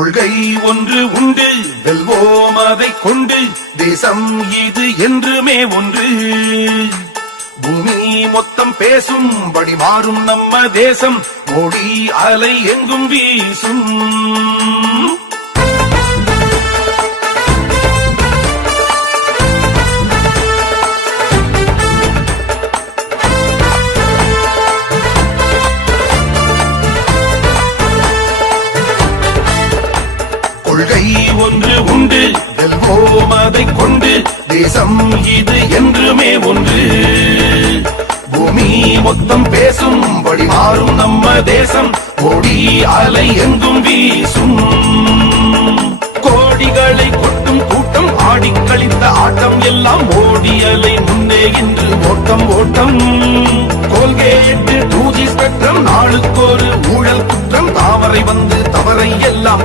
கொள்கை ஒன்று உண்டு, வெல்வோம் அதைக் கொண்டு. தேசம் இது என்றுமே ஒன்று. பூமி மொத்தம் பேசும்படி மாறும் நம்ம தேசம். மோடி அலை எங்கும் வீசும். கொள்கை ஒன்று உண்டு, வெல்வோம் அதைக் கொண்டு. தேசம் இது என்றுமே ஒன்று. பூமி மொத்தம் பேசும்படி மாறும் நம்ம தேசம். கோடி அலை எங்கும் வீசும். கோடிகளை கொட்டும் கூட்டம், ஆடிக் கழித்த ஆட்டம் எல்லாம். மோடி அலை முன்னே இன்று ஓட்டம் ஓட்டம். கோல்கேட்டு 2G ஸ்பெக்ட்ரம், நாளுக்கொரு ஊழல் குற்றம். தாமரை வந்து தவறை எல்லாம்